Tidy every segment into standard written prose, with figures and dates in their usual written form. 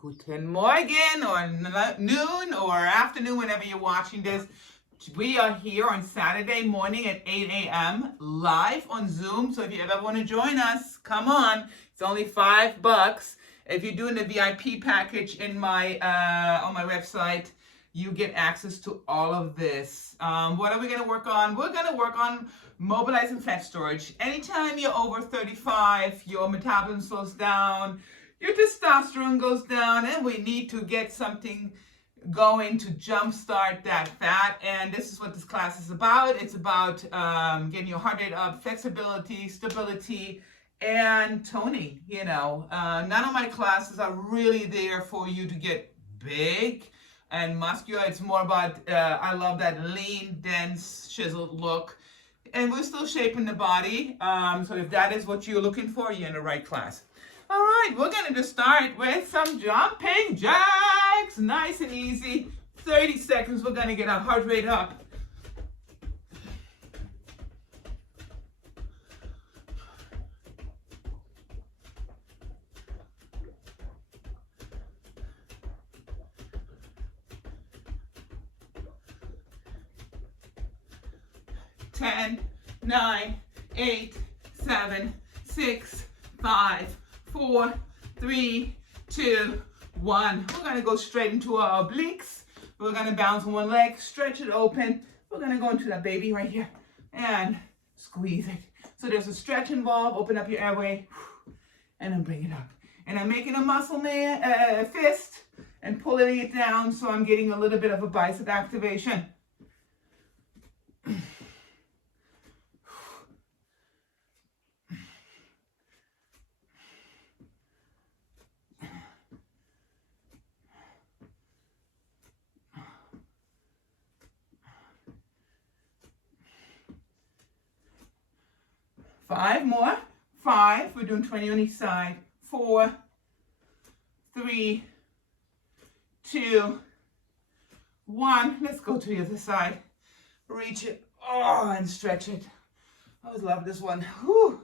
Guten Morgen or noon or afternoon, whenever you're watching this. We are here on Saturday morning at 8 a.m. live on Zoom. So if you ever want to join us, come on. It's only $5. If you're doing the VIP package in my on my website, you get access to all of this. What are we going to work on? We're going to work on mobilizing fat storage. Anytime you're over 35, your metabolism slows down, your testosterone goes down, and we need to get something going to jumpstart that fat. And this is what this class is about. It's about getting your heart rate up, flexibility, stability, and toning. None of my classes are really there for you to get big and muscular. It's more about I love that lean, dense, chiseled look, and we're still shaping the body. So if that is what you're looking for, you're in the right class. All right, we're going to just start with some jumping jacks. Nice and easy. 30 seconds, we're going to get our heart rate up. Ten, 9, 8, 7, 6, 5, 4, 3, 2, 1. We're going to go straight into our obliques. We're going to bounce on one leg, stretch it open. We're going to go into that baby right here and squeeze it. So there's a stretch involved. Open up your airway and then bring it up. And I'm making a muscle fist and pulling it down, so I'm getting a little bit of a bicep activation. 5 more. 5. We're doing 20 on each side. 4, 3, 2, 1. Let's go to the other side. Reach it. Oh, and stretch it. I always love this one. Whew.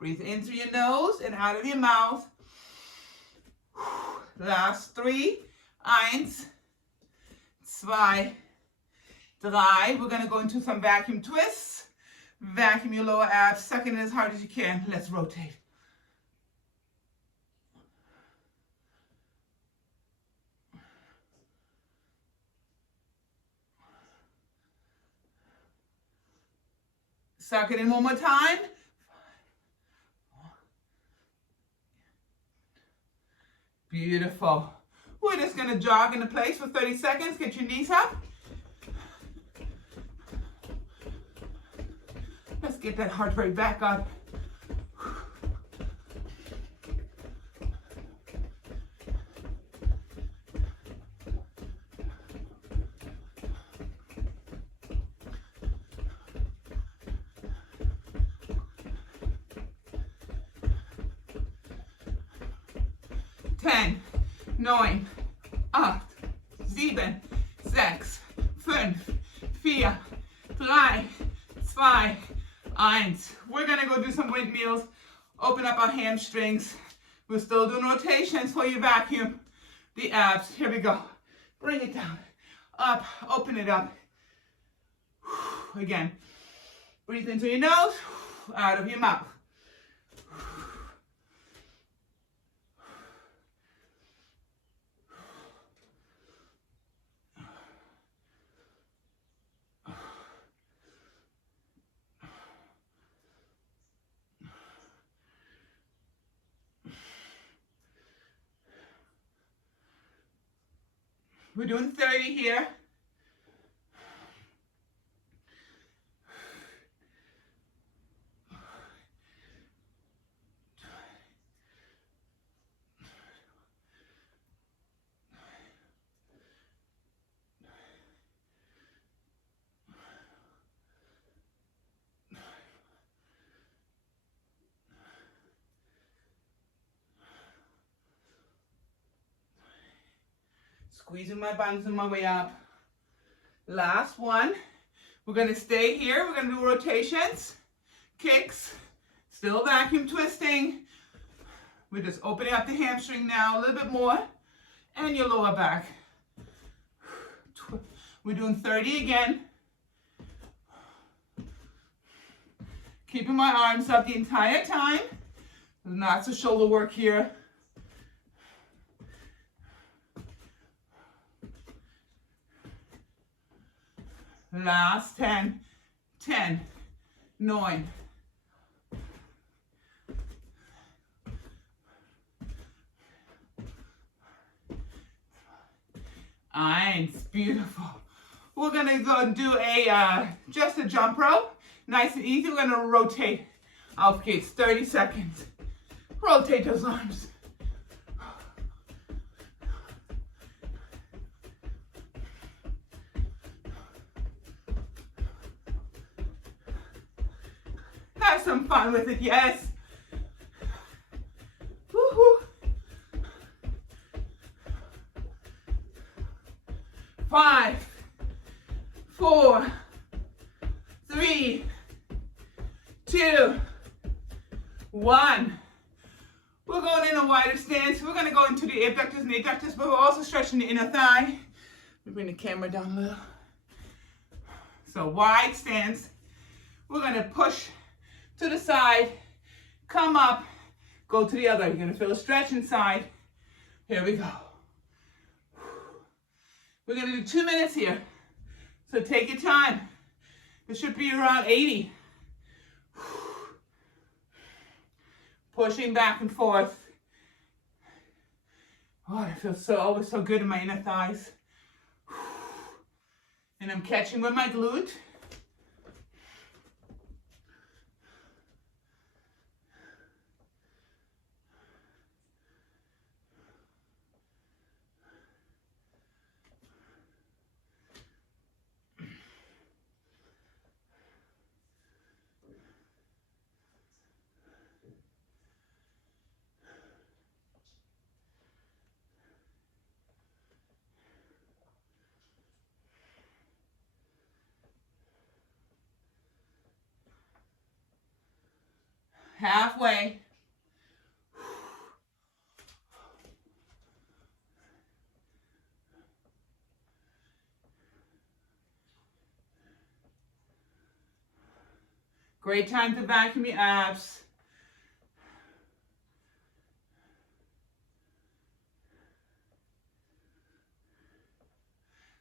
Breathe in through your nose and out of your mouth. Last 3. 1, 2, 3. We're going to go into some vacuum twists. Vacuum your lower abs. Suck it in as hard as you can. Let's rotate. Suck it in one more time. Beautiful. We're just going to jog into place for 30 seconds. Get your knees up. Let's get that heart rate back up. Ten, 9, 8, 7, 6, 5, 4, 3, 2, 1. We're going to go do some windmills. Open up our hamstrings. We're still doing rotations for your vacuum. The abs. Here we go. Bring it down. Up. Open it up. Again. Breathe into your nose. Out of your mouth. We're doing 30 here. Squeezing my buns on my way up. Last one. We're going to stay here. We're going to do rotations, kicks, still vacuum twisting. We're just opening up the hamstring now a little bit more, and your lower back. We're doing 30 again. Keeping my arms up the entire time. Lots of shoulder work here. Last 10, 10, 9. It's beautiful. We're gonna go and do just a jump rope. Nice and easy. We're gonna rotate. Okay, it's 30 seconds. Rotate those arms. Have some fun with it, yes. Woohoo. 5, 4, 3, 2, 1. We're going in a wider stance. We're going to go into the abductors and adductors, but we're also stretching the inner thigh. We bring the camera down a little. So wide stance. We're going to push to the side, come up, go to the other. You're going to feel a stretch inside. Here we go. We're going to do 2 minutes here. So take your time. It should be around 80. Pushing back and forth. Oh, I feel always so good in my inner thighs. And I'm catching with my glute. Halfway. Great time to vacuum your abs.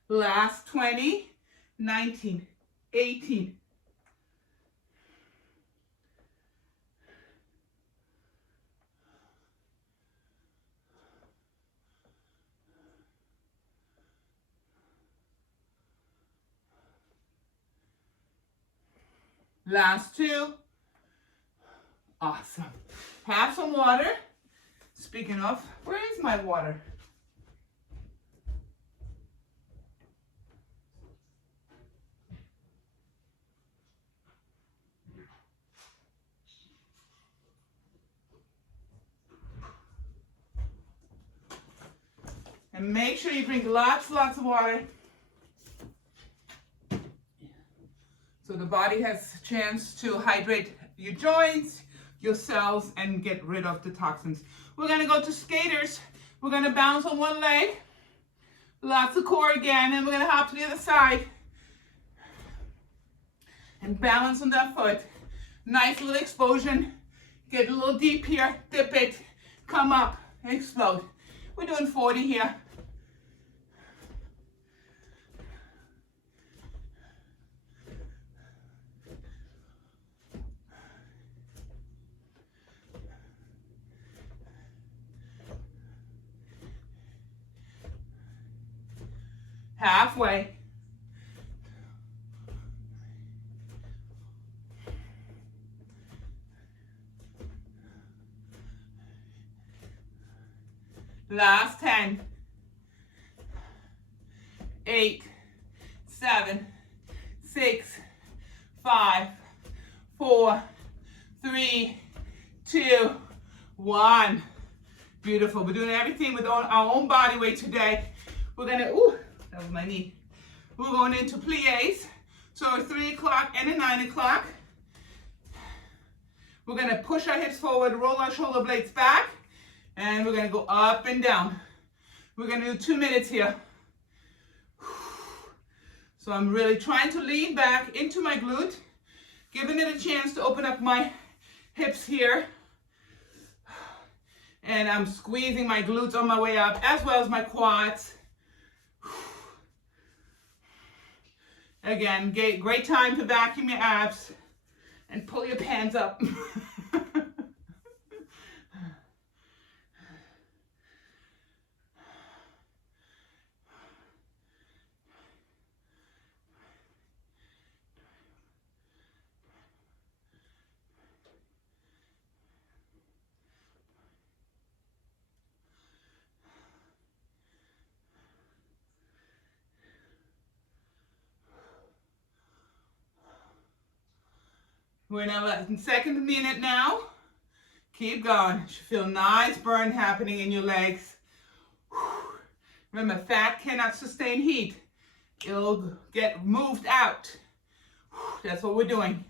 Last 20, 19, 18. Last 2. Awesome. Have some water. Speaking of, where is my water? And make sure you drink lots of water. So the body has a chance to hydrate your joints, your cells, and get rid of the toxins. We're gonna go to skaters. We're gonna bounce on one leg. Lots of core again, and we're gonna hop to the other side. And balance on that foot. Nice little explosion. Get a little deep here, dip it, come up, explode. We're doing 40 here. Halfway. Last 10. 8, 7, 6, 5, 4, 3, 2, 1. Beautiful. We're doing everything with our own body weight today. We're gonna, ooh, that was my knee. We're going into plies. So it's 3 o'clock and a 9 o'clock. We're gonna push our hips forward, roll our shoulder blades back, and we're gonna go up and down. We're gonna do 2 minutes here. So I'm really trying to lean back into my glute, giving it a chance to open up my hips here. And I'm squeezing my glutes on my way up, as well as my quads. Again, great time to vacuum your abs and pull your pants up. We're in our second minute now. Keep going. You should feel nice burn happening in your legs. Remember, fat cannot sustain heat. It'll get moved out. That's what we're doing.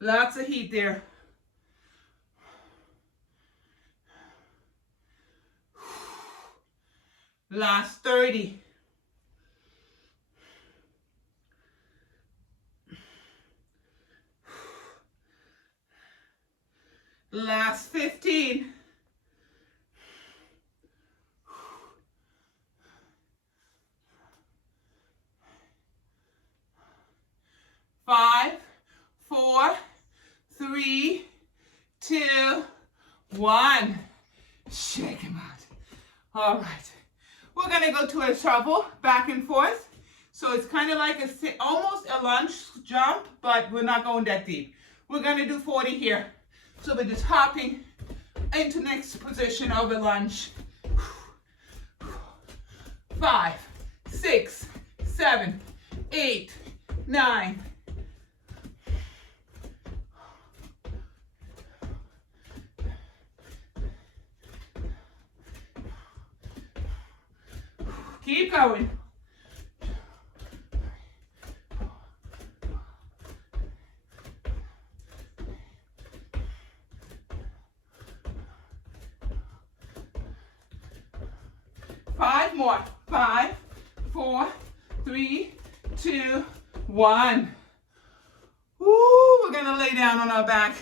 Lots of heat there. Last 30. Last 15. Five, 4, 3, 2, 1. Shake them out. All right. We're going to go to a shuffle, back and forth. So it's kind of like almost a lunge jump, but we're not going that deep. We're going to do 40 here. So we're just hopping into next position of a lunge. 5, 6, 7, 8, 9. Keep going. Five more. 5, 4, 3, 2, 1. Woo, we're gonna lay down on our back.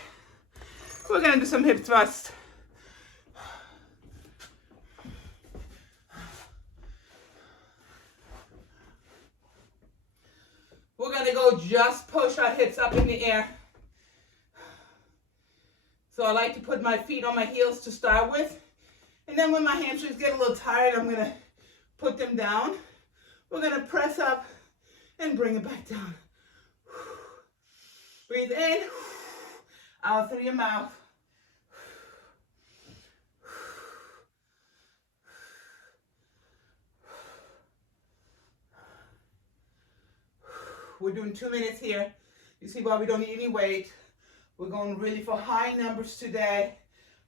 We're gonna do some hip thrusts. We're gonna go just push our hips up in the air. So I like to put my feet on my heels to start with. And then when my hamstrings get a little tired, I'm gonna put them down. We're gonna press up and bring it back down. Breathe in, out through your mouth. We're doing 2 minutes here. You see why we don't need any weight. We're going really for high numbers today,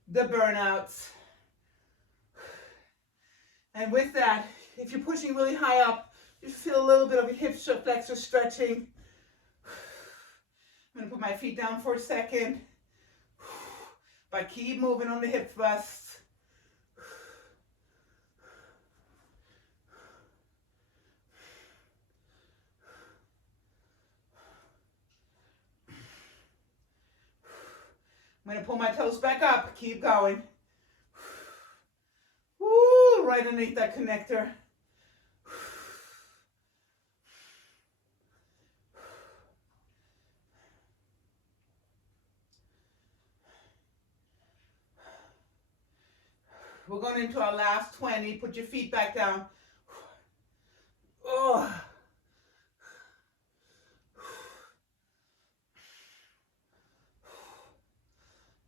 the burnouts. And with that, if you're pushing really high up, you feel a little bit of your hip flexor stretching. I'm gonna put my feet down for a second. But keep moving on the hip thrusts. I'm gonna pull my toes back up, keep going. Woo, right underneath that connector. We're going into our last 20. Put your feet back down. Oh.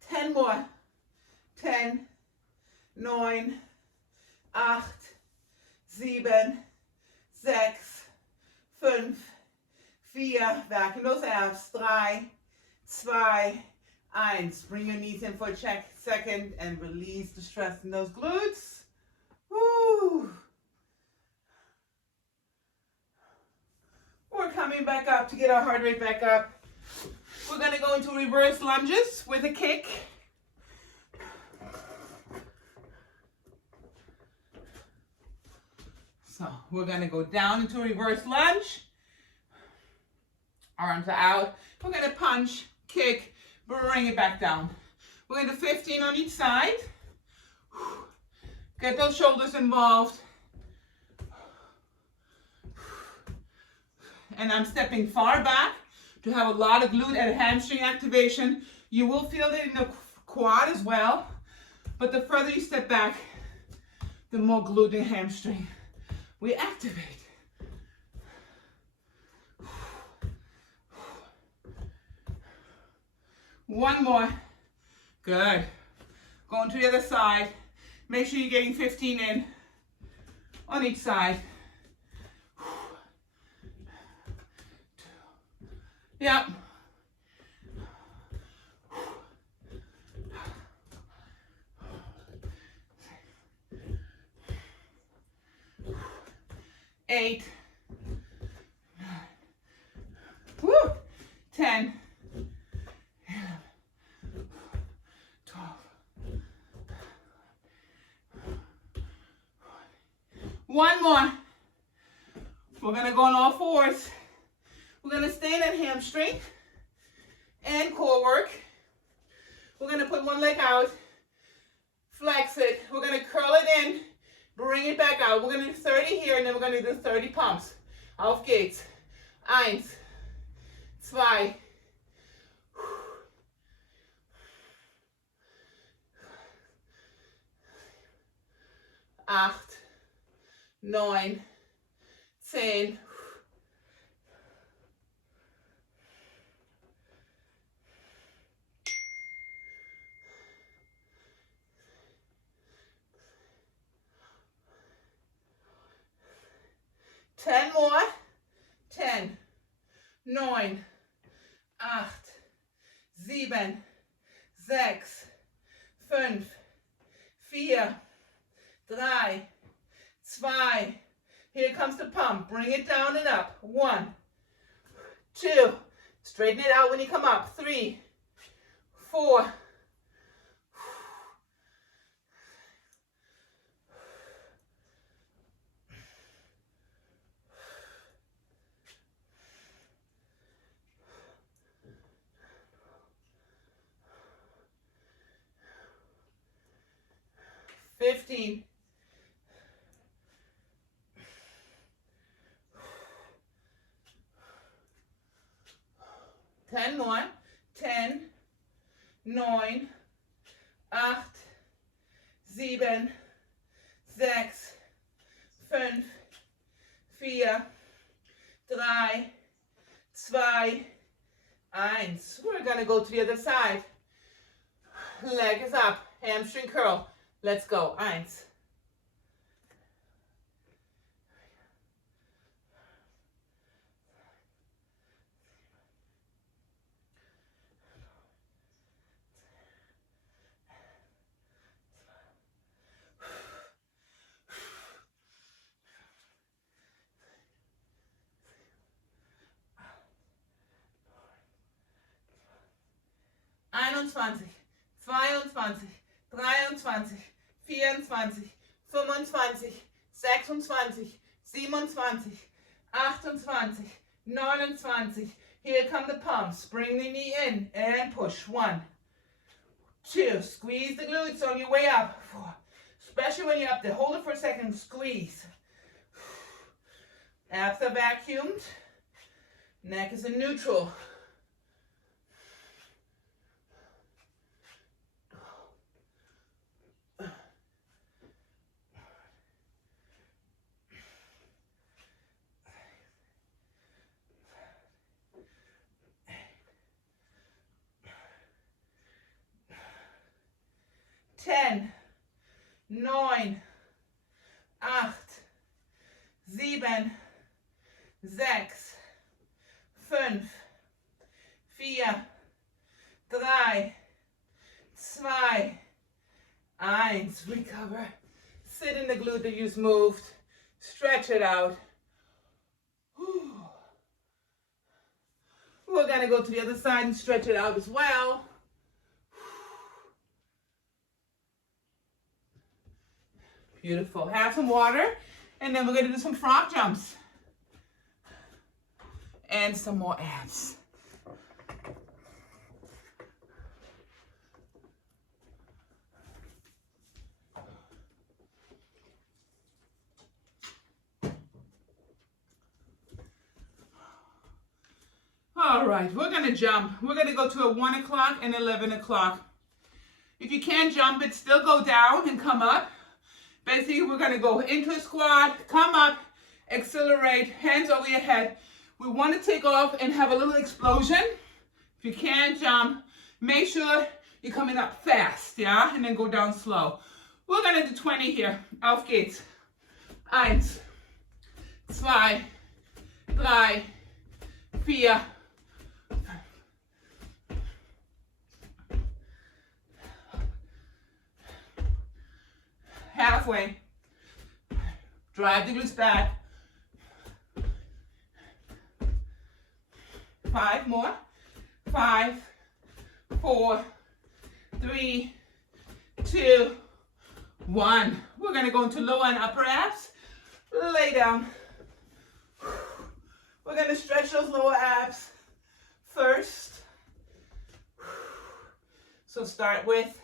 10 more. 10, 9, 8, 7, 6, 5, 4, werken those abs, 3, 2, 1. Bring your knees in for a second and release the stress in those glutes. Woo. coming back up to get our heart rate back up. We're going to go into reverse lunges with a kick. So we're going to go down into reverse lunge. Arms are out. We're going to punch, kick, bring it back down. We're going to do 15 on each side. Get those shoulders involved. And I'm stepping far back to have a lot of glute and hamstring activation. You will feel it in the quad as well, but the further you step back, the more glute and hamstring we activate. One more. Good. Going to the other side. Make sure you're getting 15 in on each side. Yep. Eight. 9. Woo. 10. 11. 12. One more. We're going to go on all fours. We're going to stay in that hamstring and core work. We're going to put one leg out, flex it. We're going to curl it in, bring it back out. We're going to do 30 here, and then we're going to do 30 pumps. Auf geht's. 1, 2, 8, 9, 10. 10 more. 10, 9, 8, 7, 6, 5, 4, 3, 2. Here comes the pump. Bring it down and up. 1, 2. Straighten it out when you come up. 3, 4. 15. 10 more. 10, 9, 8, 7, 6, 5, 4, 3, 2, 1. We're going to go to the other side. Leg is up. Hamstring curl. Let's go. 1. Einundzwanzig, 22, 23, 24, 25, 26, 27, 28, 29. Here come the pumps. Bring the knee in and push. 1, 2. Squeeze the glutes on your way up. 4. Especially when you're up there. Hold it for a second. Squeeze. Abs are vacuumed. Neck is in neutral. 10, 9, 8, 7, 6, 5, 4, 3, 2, 1. Recover. Sit in the glute that you just moved. Stretch it out. gonna go to the other side and stretch it out as well. Beautiful. Have some water, and then we're gonna do some frog jumps. And some more abs. All right, we're gonna jump. We're gonna go to a 1 o'clock and 11 o'clock. If you can't jump it, still go down and come up. Basically, we're gonna go into a squat, come up, accelerate, hands over your head. We want to take off and have a little explosion. If you can't jump, make sure you're coming up fast, yeah? And then go down slow. We're gonna do 20 here. Auf geht's. 1, 2, 3, 4. Halfway. Drive the glutes back. 5 more. 5, 4, 3, 2, 1. We're going to go into lower and upper abs. Lay down. We're going to stretch those lower abs first. So start with,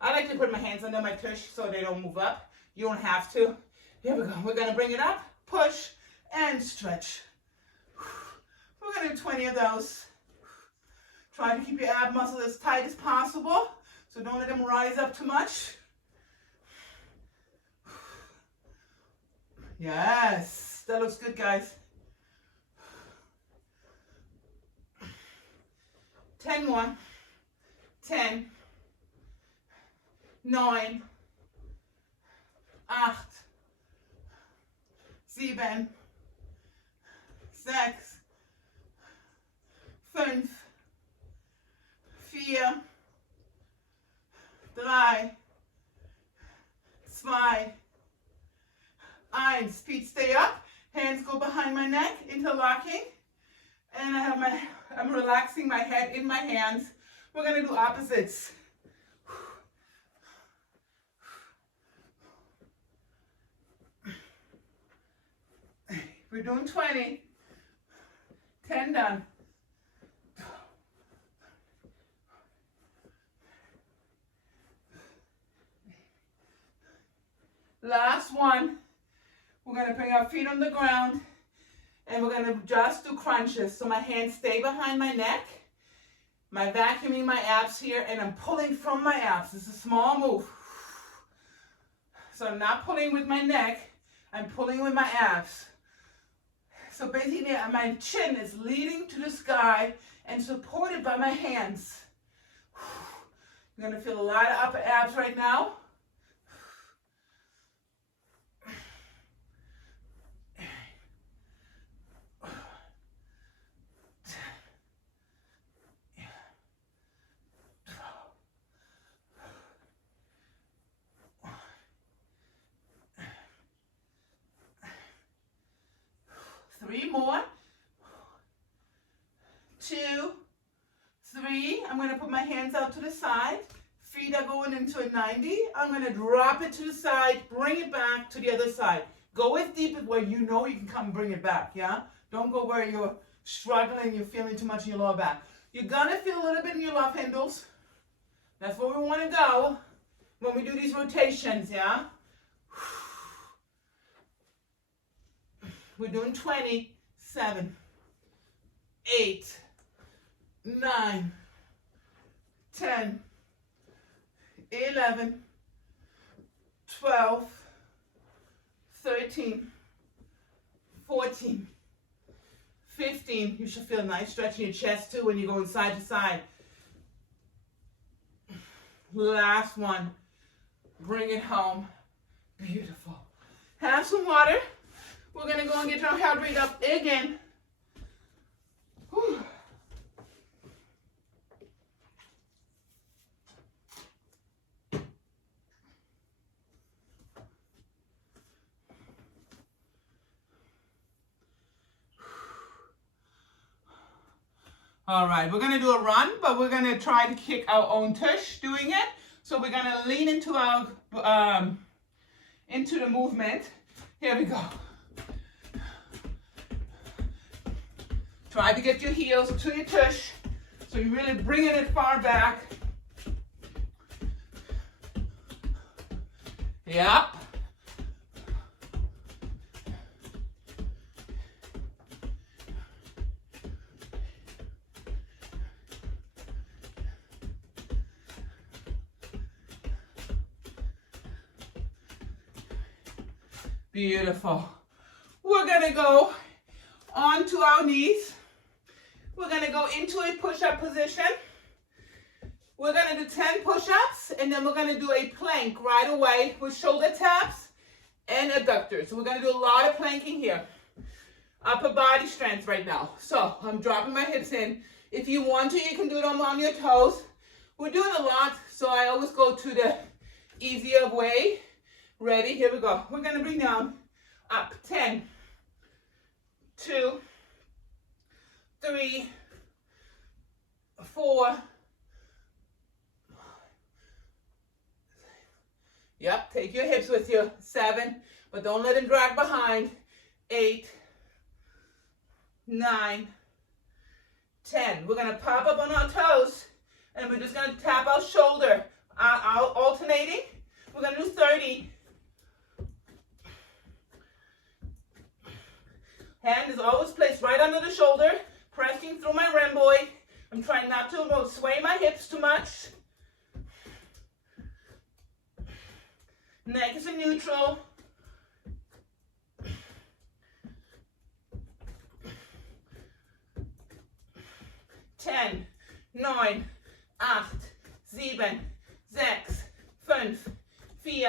I like to put my hands under my tush so they don't move up. You don't have to. Here we go. We're going to bring it up, push, and stretch. We're going to do 20 of those. Try to keep your ab muscles as tight as possible, so don't let them rise up too much. Yes, that looks good, guys. 10 more. 10, 9, 8, 7, 6, 5, 4, 3, 2, 1. Feet stay up, hands go behind my neck, interlocking, and I'm relaxing my head in my hands. We're gonna do opposites. We're doing 20. 10 done. Last one. We're going to bring our feet on the ground and we're going to just do crunches. So my hands stay behind my neck. My vacuuming my abs here, and I'm pulling from my abs. This is a small move. So I'm not pulling with my neck, I'm pulling with my abs. So basically my chin is leading to the sky and supported by my hands. You're going to feel a lot of upper abs right now. Three more. 2, 3. I'm going to put my hands out to the side. Feet are going into a 90. I'm going to drop it to the side, bring it back to the other side. Go as deep as where you know you can come bring it back, yeah? Don't go where you're struggling, you're feeling too much in your lower back. You're going to feel a little bit in your love handles. That's where we want to go when we do these rotations, yeah? We're doing 20, 7, 8, 9, 10, 11, 12, 13, 14, 15. You should feel nice stretching your chest too when you go side to side. Last one. Bring it home. Beautiful. Have some water. We're going to go and get our heart rate up again. Whew. All right, we're gonna do a run, but we're gonna try to kick our own tush doing it. So we're gonna lean into our into the movement. Here we go. Try to get your heels to your tush, so you're really bringing it far back. Yep. Beautiful. We're gonna go onto our knees. We're gonna go into a push-up position. We're gonna do 10 push-ups, and then we're gonna do a plank right away with shoulder taps and adductors. So we're gonna do a lot of planking here. Upper body strength right now. So I'm dropping my hips in. If you want to, you can do them on your toes. We're doing a lot, so I always go to the easier way. Ready? Here we go. We're gonna bring down up 10, 2, 3, 4. Yep, take your hips with you. 7, but don't let them drag behind. 8, 9, 10. We're gonna pop up on our toes, and we're just gonna tap our shoulder, alternating. We're gonna do 30. Hand is always placed right under the shoulder, pressing through my rhomboid. I'm trying not to sway my hips too much. Neck is in neutral. Ten, 9, 8, 7, 6, 5, 4, 3,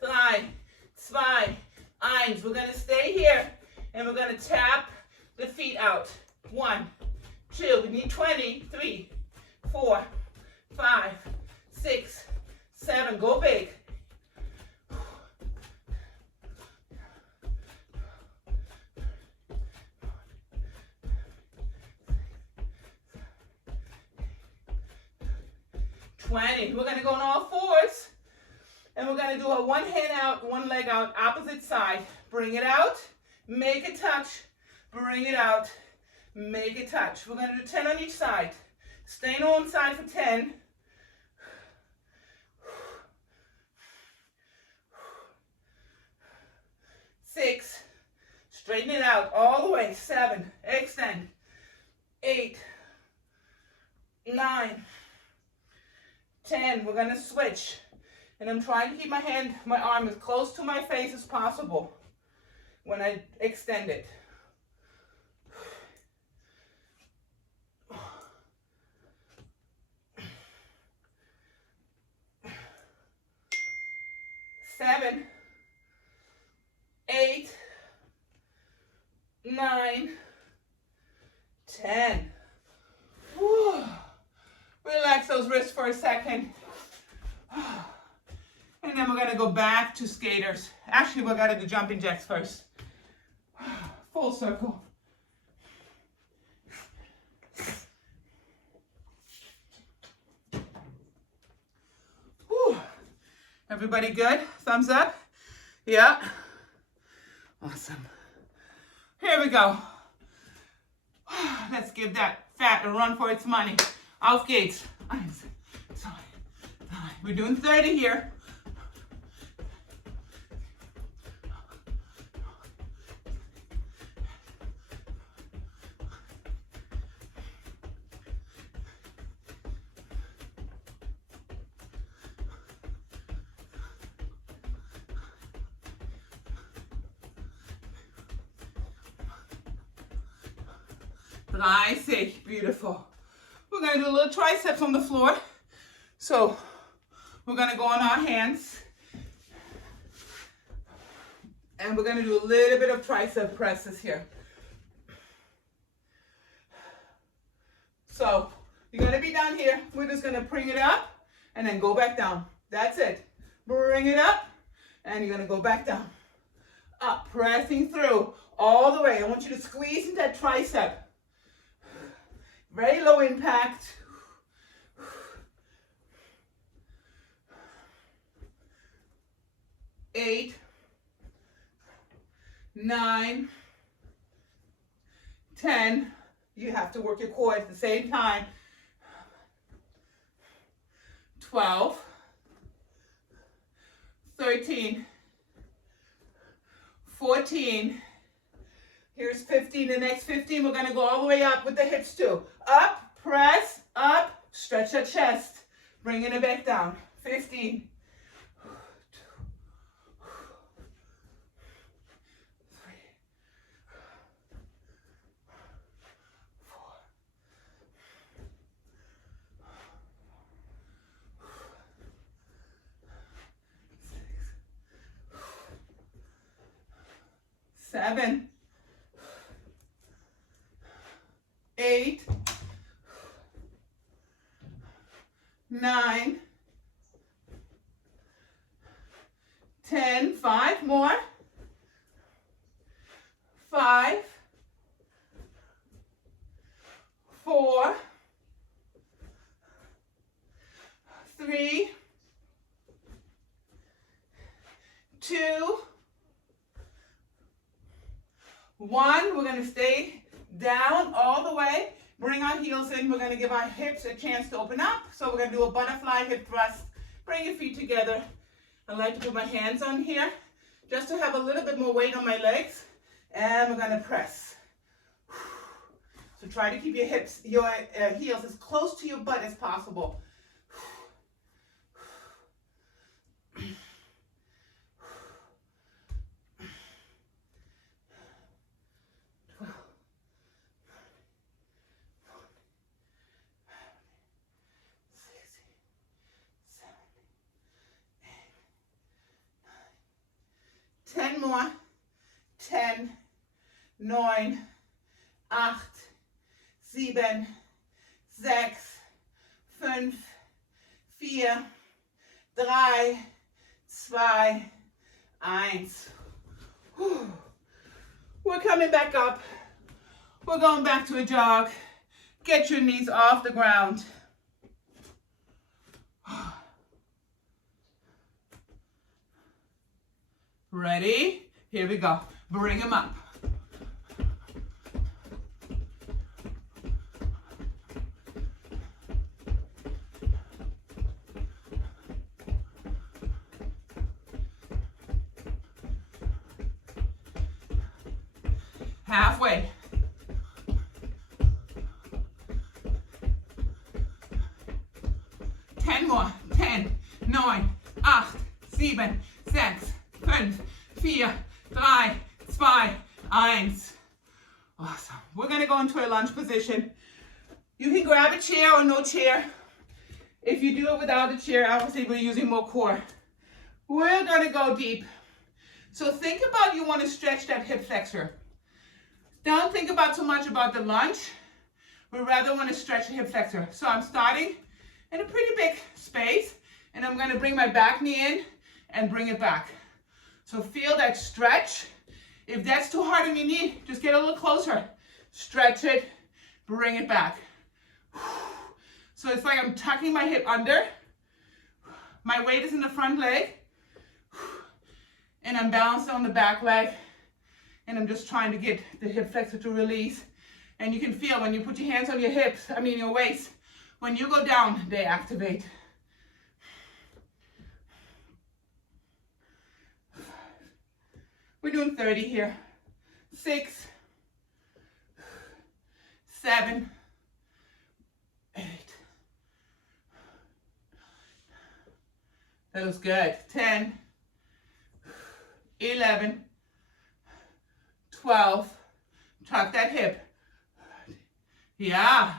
2, 1. We're gonna stay here. And we're going to tap the feet out. 1, 2, we need 20, 3, 4, 5, 6, 7, go big. 20. We're going to go on all fours. And we're going to do a one hand out, one leg out, opposite side. Bring it out. Make it touch, bring it out, make it touch. We're going to do 10 on each side. Stay on one side for 10. 6, straighten it out all the way. 7, extend. 8, 9, 10. We're going to switch. And I'm trying to keep my arm as close to my face as possible when I extend it. 7, 8, 9, 10. Whew. Relax those wrists for a second. And then we're going to go back to skaters. Actually, we're going to do jumping jacks first. Full circle. Whew. Everybody good? Thumbs up? Yeah. Awesome. Here we go. Let's give that fat a run for its money. Auf geht's. 1, 2, 3. We're doing 30 here. Tricep, beautiful. We're going to do a little triceps on the floor. So we're going to go on our hands. And we're going to do a little bit of tricep presses here. So you're going to be down here. We're just going to bring it up and then go back down. That's it. Bring it up and you're going to go back down. Up, pressing through all the way. I want you to squeeze into that tricep. Very low impact. 8, 9, 10. You have to work your core at the same time. 12, 13, 14. Here's 15. The next 15, we're going to go all the way up with the hips too. Up, press, up, stretch your chest. Bringing it back down. 15. 7, 8, 9, 10, 5 more, 5, 4, 3, 2, 1. We're going to stay down all the way. Bring our heels in. We're going to give our hips a chance to open up. So we're going to do a butterfly hip thrust. Bring your feet together. I like to put my hands on here just to have a little bit more weight on my legs. And we're going to press. So try to keep your hips, your heels as close to your butt as possible. 10 more. 10, 9, 8, 7, 6, 5, 4, 3, 2, 1. We're coming back up. We're going back to a jog. Get your knees off the ground. Ready? Here we go. Bring them up. Halfway. More. 10, 9, 8, 7, 6, 5, 4, 3, 2, 1. Awesome. We're going to go into a lunge position. You can grab a chair or no chair. If you do it without a chair, obviously we're using more core. We're going to go deep. So think about you want to stretch that hip flexor. Don't think about too much about the lunge. We rather want to stretch the hip flexor. So I'm starting in a pretty big space, and I'm going to bring my back knee in and bring it back. So feel that stretch. If that's too hard on your knee, just get a little closer. Stretch it, bring it back. So it's like I'm tucking my hip under. My weight is in the front leg, and I'm balanced on the back leg, and I'm just trying to get the hip flexor to release. And you can feel when you put your hands on your hips, your waist, when you go down, they activate. 5. We're doing 30 here. 6, 7, 8. That was good. 10, 11, 12. Tuck that hip. Yeah.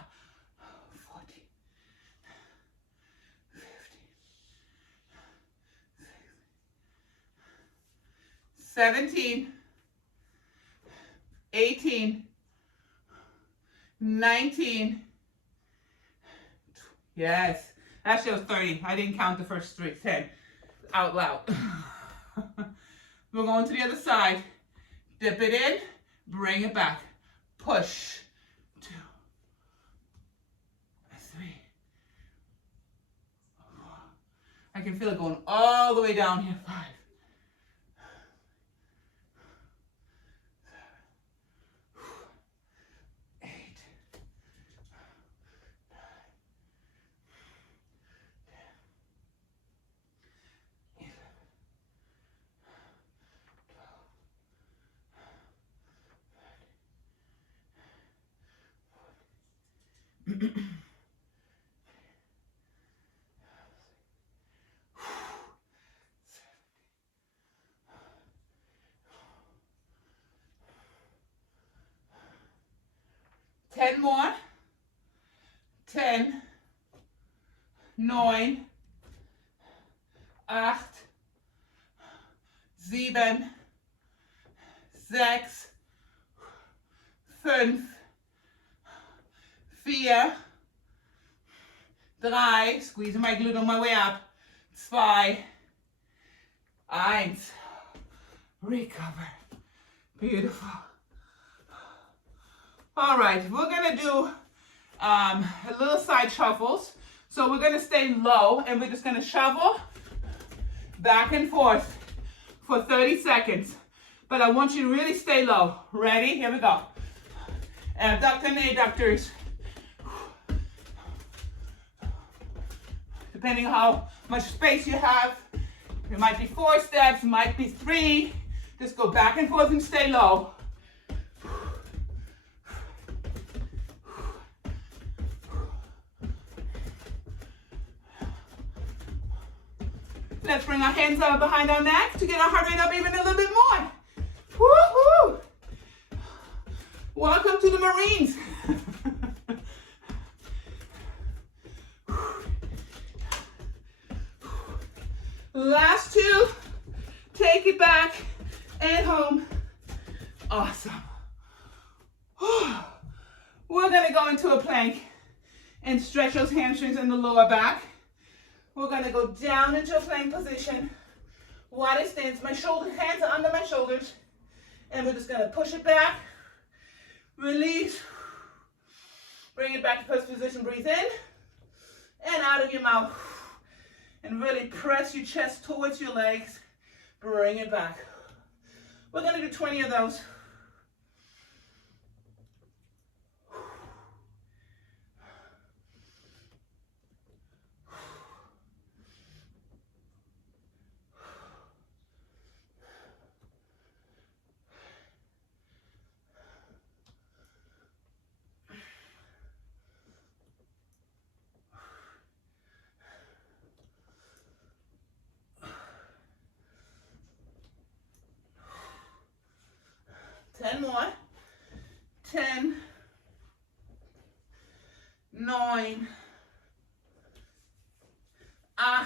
17, 18, 19. Yes. Actually, it was 30. I didn't count the first 10 out loud. We're going to the other side. Dip it in, bring it back. Push. 2, I can feel it going all the way down here. 5, 8, 10 more. 10, 9, 8, 7, 6, 5, 4, 3, squeezing my glute on my way up, 2, 1, recover. Beautiful. All right, we're gonna do a little side shuffles. So we're gonna stay low and we're just gonna shuffle back and forth for 30 seconds. But I want you to really stay low. Ready? Here we go. Abductor and adductors. Depending on how much space you have, it might be 4 steps, it might be 3. Just go back and forth and stay low. Let's bring our hands up behind our neck to get our heart rate up even a little bit more. Woo-hoo! Welcome to the Marines. Last 2. Take it back and home. Awesome. We're going to go into a plank and stretch those hamstrings in the lower back. We're going to go down into a plank position. Wide stance. My hands are under my shoulders. And we're just going to push it back. Release. Bring it back to first position. Breathe in and out of your mouth. And really press your chest towards your legs. Bring it back. We're going to do 20 of those. Ten more. 10, 9, 8,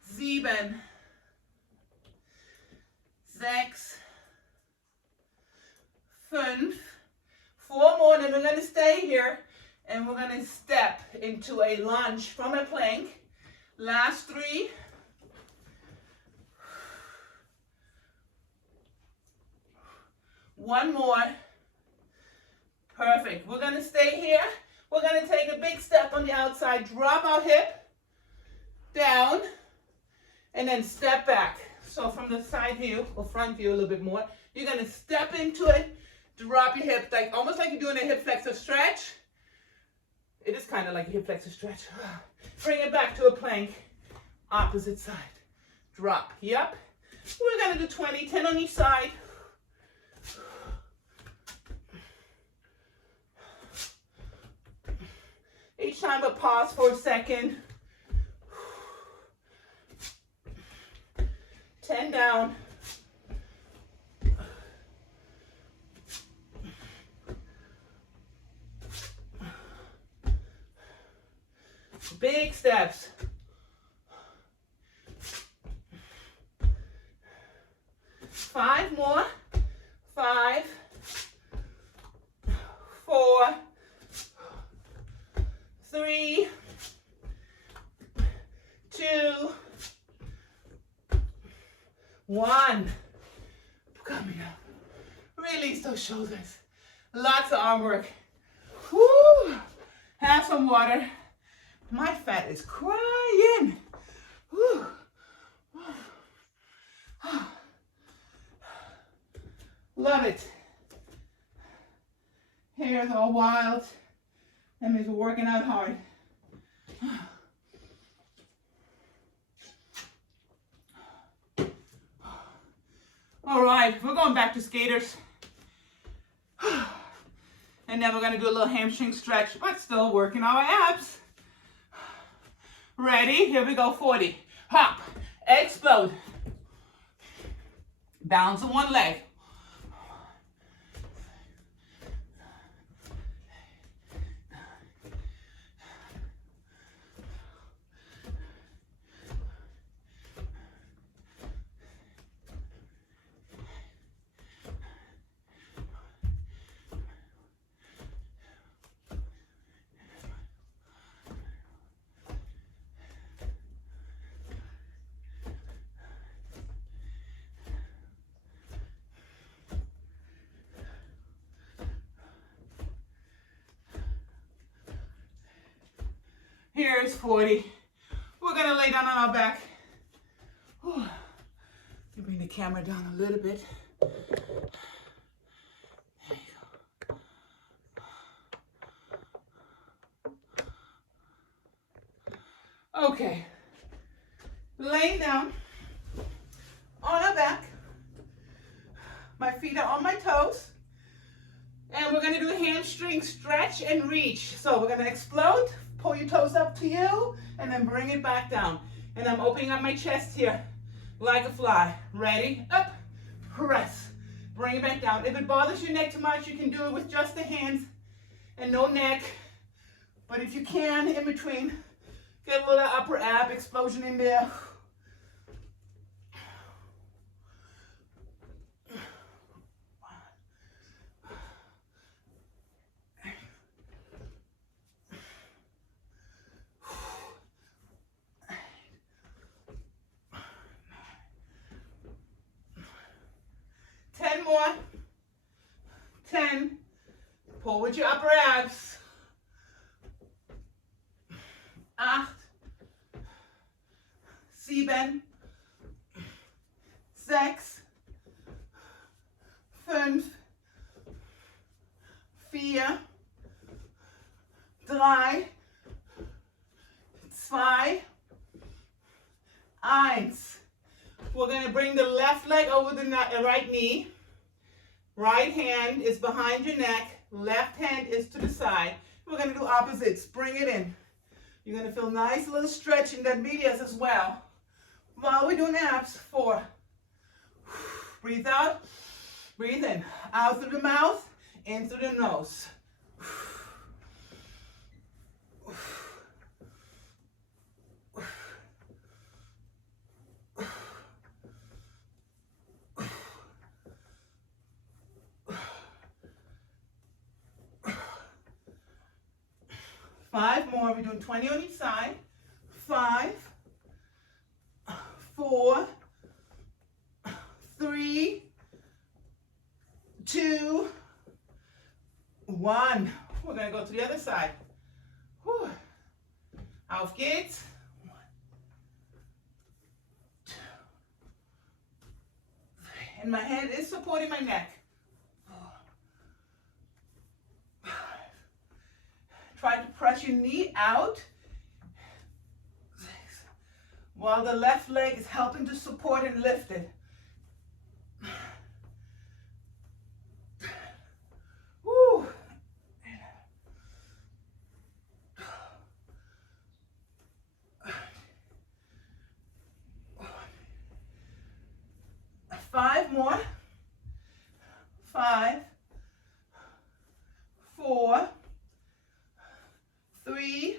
7, 6, 5, 4 more. Then we're going to stay here and we're going to step into a lunge from a plank. Last 3. One more. Perfect. We're going to stay here. We're going to take a big step on the outside. Drop our hip down and then step back. So from the side view or front view a little bit more, you're going to step into it, drop your hip, like almost like you're doing a hip flexor stretch. It is kind of like a hip flexor stretch. Bring it back to a plank. Opposite side. Drop. Yep. We're going to do 20, 10 on each side. Each time, but pause for a second. 10 down. Big steps. 5 more. 5, 4, 3, 2, 1. Coming up. Release those shoulders. Lots of arm work. Woo! Have some water. My fat is crying. Whew. Love it. Hair's all wild. That means we're working out hard. All right, we're going back to skaters. And then we're going to do a little hamstring stretch, but still working our abs. Ready? Here we go. 40. Hop. Explode. Balance on one leg. Here's 40. We're gonna lay down on our back. Whew. You bring the camera down a little bit. There you go. Okay. Laying down on our back. My feet are on my toes. And we're gonna do a hamstring stretch and reach. So we're gonna explode. Pull your toes up to you, and then bring it back down. And I'm opening up my chest here, like a fly. Ready? Up, press. Bring it back down. If it bothers your neck too much, you can do it with just the hands and no neck. But if you can, in between, get a little upper ab explosion in there. 10 more. 10. Pull with your upper abs. 8. 7. 6. 5. 4. 3. 2. 1. We're going to bring the left leg over the right knee. Right hand is behind your neck. Left hand is to the side. We're going to do opposites. Bring it in. You're going to feel nice little stretch in that medius as well. While we're doing abs, 4. Breathe out. Breathe in. Out through the mouth. In through the nose. 5 more. We're doing 20 on each side. 5, 4, 3, 2, 1. We're going to go to the other side. Whew. Auf geht's. 1, 2, 3. And my head is supporting my neck. 4, 5. Try to press your knee out. 6. While the left leg is helping to support and lift it. Woo. 5 more. 5, 4, 3,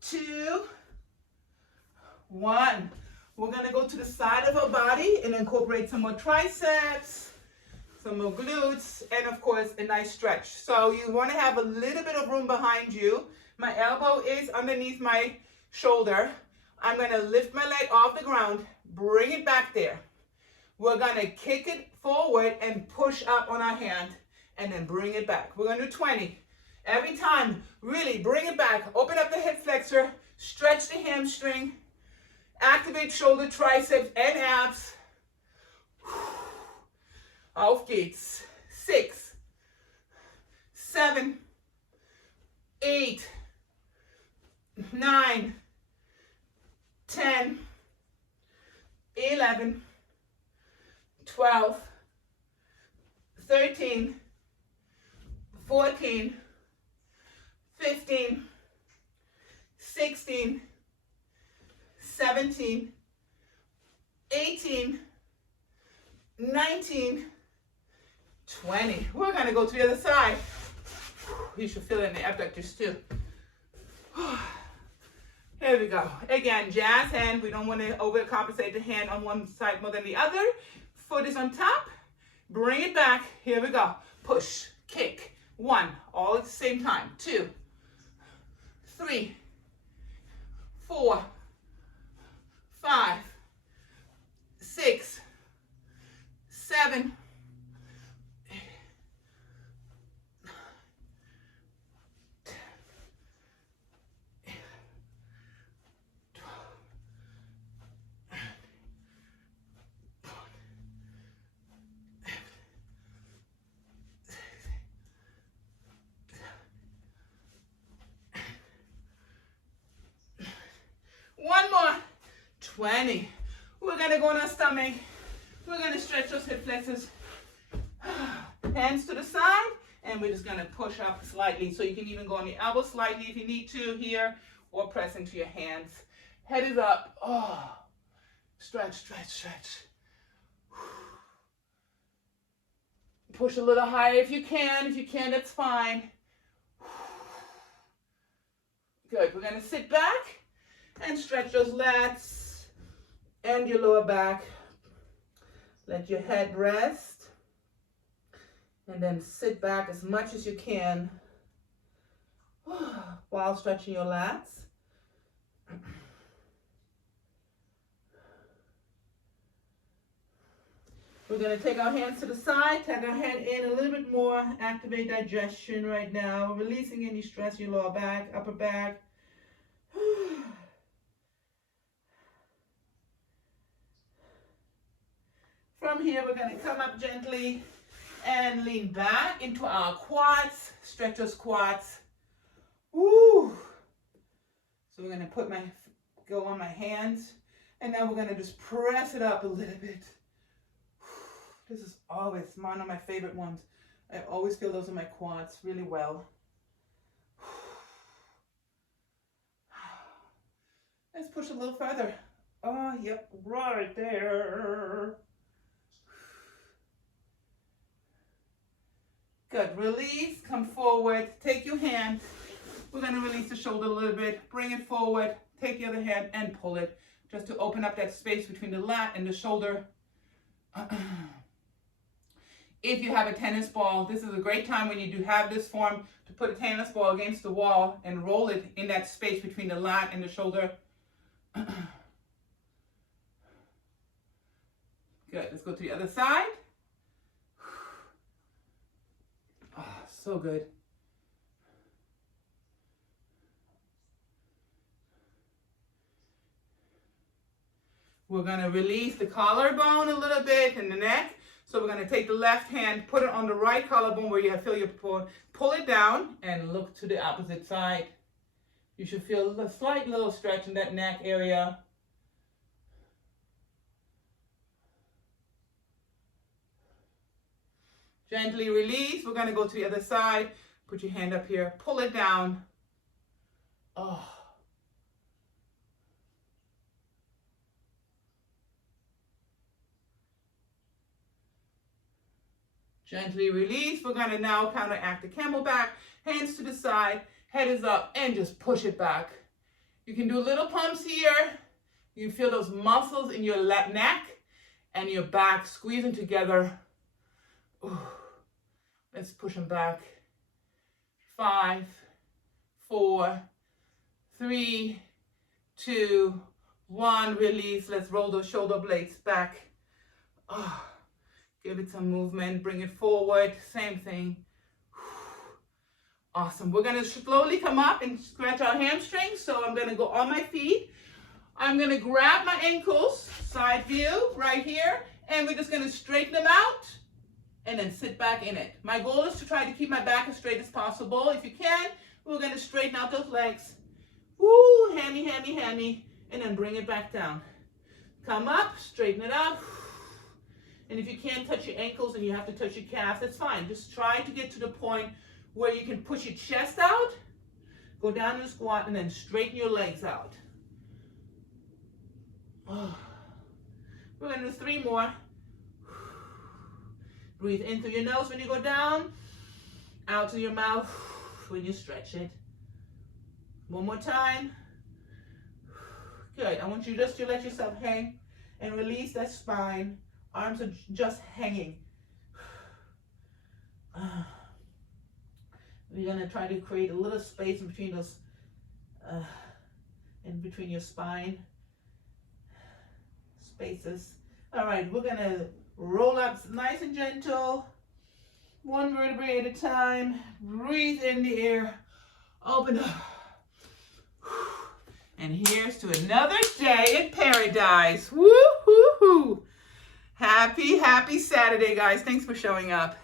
2, 1. We're going to go to the side of our body and incorporate some more triceps, some more glutes, and of course a nice stretch. So you want to have a little bit of room behind you. My elbow is underneath my shoulder. I'm going to lift my leg off the ground, bring it back there. We're going to kick it forward and push up on our hand and then bring it back. We're going to do 20. Every time, really bring it back. Open up the hip flexor, stretch the hamstring, activate shoulder, triceps, and abs. Auf geht's. 6, 7, 8, 9, 10, 11, 12, 13, 14, 15, 16, 17, 18, 19, 20. We're going to go to the other side. You should feel it in the abductors too. Here we go. Again, jazz hand. We don't want to overcompensate the hand on one side more than the other. Foot is on top. Bring it back. Here we go. Push, kick. 1, all at the same time. 2, 3, 4, 5, 6, 7, 20. We're going to go on our stomach. We're going to stretch those hip flexors. Hands to the side. And we're just going to push up slightly. So you can even go on the elbow slightly if you need to here. Or press into your hands. Head is up. Oh. Stretch, stretch, stretch. Push a little higher if you can. If you can, that's fine. Good. We're going to sit back and stretch those lats and your lower back. Let your head rest. And then sit back as much as you can while stretching your lats. We're going to take our hands to the side, take our head in a little bit more, activate digestion right now, releasing any stress in your lower back, upper back. From here, we're going to come up gently and lean back into our quads, stretch those quads. Woo! So we're going to go on my hands, and now we're going to just press it up a little bit. This is always one of my favorite ones. I always feel those in my quads really well. Let's push a little further. Oh, yep, right there. Good. Release, come forward, take your hand. We're going to release the shoulder a little bit, bring it forward, take the other hand and pull it, just to open up that space between the lat and the shoulder. If you have a tennis ball, this is a great time when you do have this form to put a tennis ball against the wall and roll it in that space between the lat and the shoulder. Good. Let's go to the other side. Oh, so good. We're going to release the collarbone a little bit and the neck. So we're going to take the left hand, put it on the right collarbone where you feel your pull it down and look to the opposite side. You should feel a slight little stretch in that neck area. Gently release. We're going to go to the other side. Put your hand up here. Pull it down. Oh. Gently release. We're going to now counteract the camelback. Hands to the side. Head is up and just push it back. You can do little pumps here. You feel those muscles in your neck and your back squeezing together. Ooh. Let's push them back. 5, 4, 3, 2, 1. Release. Let's roll those shoulder blades back. Oh. Give it some movement. Bring it forward. Same thing. Awesome. We're going to slowly come up and stretch our hamstrings. So I'm going to go on my feet. I'm going to grab my ankles, side view, right here. And we're just going to straighten them out and then sit back in it. My goal is to try to keep my back as straight as possible. If you can, we're going to straighten out those legs. Woo, hammy, hammy, hammy. And then bring it back down. Come up, straighten it out. And if you can't touch your ankles and you have to touch your calves, that's fine. Just try to get to the point where you can push your chest out, go down in the squat, and then straighten your legs out. We're going to do 3 more. Breathe in through your nose when you go down, out through your mouth when you stretch it. One more time. Good. I want you just to let yourself hang and release that spine. Arms are just hanging. We're going to try to create a little space in between those, in between your spine spaces. All right, we're going to roll up nice and gentle, 1 vertebrae at a time. Breathe in the air, open up. And here's to another day in paradise. Woo-hoo-hoo. Happy, happy Saturday, guys. Thanks for showing up.